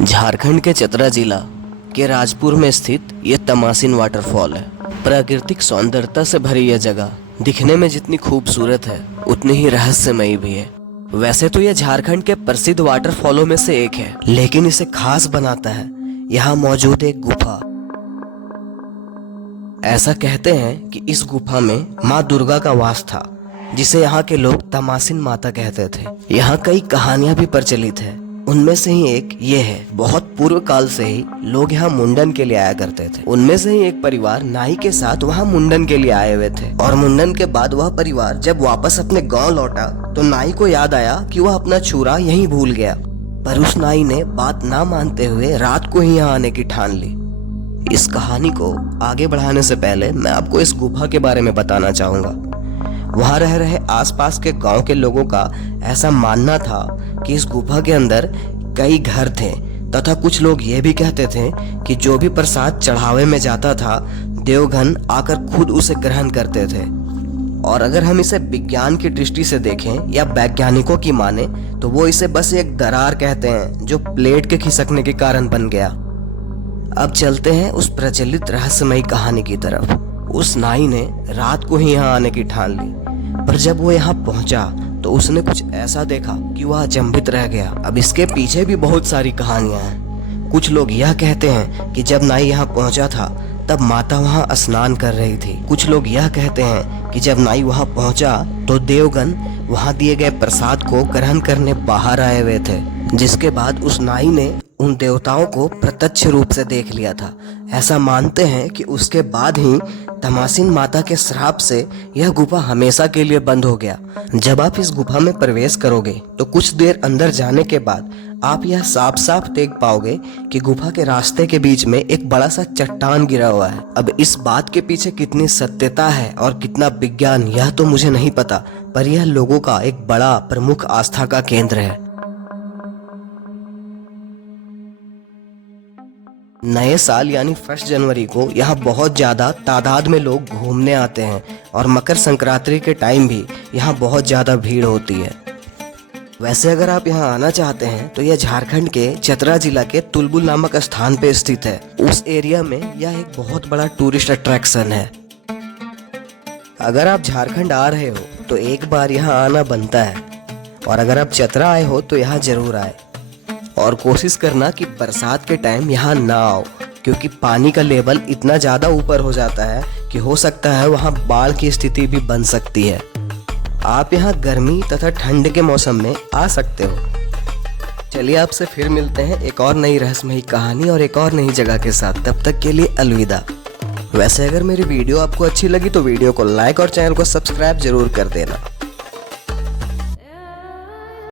झारखंड के चतरा जिला के राजपुर में स्थित ये तमासिन वाटरफॉल है। प्राकृतिक सौंदर्यता से भरी यह जगह दिखने में जितनी खूबसूरत है उतनी ही रहस्यमयी भी है। वैसे तो यह झारखंड के प्रसिद्ध वाटरफॉलों में से एक है, लेकिन इसे खास बनाता है यहाँ मौजूद एक गुफा। ऐसा कहते हैं कि इस गुफा में माँ दुर्गा का वास था, जिसे यहाँ के लोग तमासिन माता कहते थे। यहाँ कई कहानियां भी प्रचलित है। उनमें से ही एक ये है। बहुत पूर्व काल से ही लोग यहाँ मुंडन के लिए आया करते थे। उनमें से ही एक परिवार नाई के साथ वहाँ मुंडन के लिए आए हुए थे, और मुंडन के बाद वह परिवार जब वापस अपने गांव लौटा तो नाई को याद आया कि वह अपना छुरा यहीं भूल गया। पर उस नाई ने बात ना मानते हुए रात को ही यहाँ आने की ठान ली। इस कहानी को आगे बढ़ाने से पहले मैं आपको इस गुफा के बारे में बताना चाहूंगा। वहां रह रहे आसपास के गांव के लोगों का ऐसा मानना था कि इस गुफा के अंदर कई घर थे, तथा कुछ लोग ये भी कहते थे कि जो भी प्रसाद चढ़ावे में जाता था देवगन आकर खुद उसे ग्रहण करते थे। और अगर हम इसे विज्ञान की दृष्टि से देखें या वैज्ञानिकों की माने तो वो इसे बस एक दरार कहते हैं जो प्लेट के खिसकने के कारण बन गया। अब चलते हैं उस प्रचलित रहस्यमयी कहानी की तरफ। उस नाई ने रात को ही यहाँ आने की ठान ली, पर जब वो यहाँ पहुंचा तो उसने कुछ ऐसा देखा कि वह अचंभित रह गया। अब इसके पीछे भी बहुत सारी कहानियां हैं। कुछ लोग यह कहते हैं कि जब नाई यहाँ पहुंचा था तब माता वहाँ स्नान कर रही थी। कुछ लोग यह कहते हैं कि जब नाई वहाँ पहुंचा तो देवगन वहाँ दिए गए प्रसाद को ग्रहण करने बाहर आए हुए थे, जिसके बाद उस नाई ने उन देवताओं को प्रत्यक्ष रूप से देख लिया था। ऐसा मानते हैं कि उसके बाद ही तमासिन माता के श्राप से यह गुफा हमेशा के लिए बंद हो गया। जब आप इस गुफा में प्रवेश करोगे तो कुछ देर अंदर जाने के बाद आप यह साफ साफ देख पाओगे कि गुफा के रास्ते के बीच में एक बड़ा सा चट्टान गिरा हुआ है। अब इस बात के पीछे कितनी सत्यता है और कितना विज्ञान यह तो मुझे नहीं पता, पर यह लोगों का एक बड़ा प्रमुख आस्था का केंद्र है। नए साल यानी 1 जनवरी को यहाँ बहुत ज्यादा तादाद में लोग घूमने आते हैं, और मकर संक्रांति के टाइम भी यहाँ बहुत ज्यादा भीड़ होती है। वैसे अगर आप यहाँ आना चाहते हैं तो यह झारखंड के चतरा जिला के तुलबुल नामक स्थान पे स्थित है। उस एरिया में यह एक बहुत बड़ा टूरिस्ट अट्रैक्शन है। अगर आप झारखंड आ रहे हो तो एक बार यहाँ आना बनता है, और अगर आप चतरा आए हो तो यहाँ जरूर आए। और कोशिश करना कि बरसात के टाइम यहाँ ना आओ, क्योंकि पानी का लेवल इतना ज़्यादा ऊपर हो जाता है कि हो सकता है वहाँ बाढ़ की स्थिति भी बन सकती है। आप यहाँ गर्मी तथा ठंड के मौसम में आ सकते हो। चलिए आपसे फिर मिलते हैं एक और नई रहस्यमयी कहानी और एक और नई जगह के साथ। तब तक के लिए अलविदा। वैसे अगर मेरी वीडियो आपको अच्छी लगी तो वीडियो को लाइक और चैनल को सब्सक्राइब जरूर कर देना।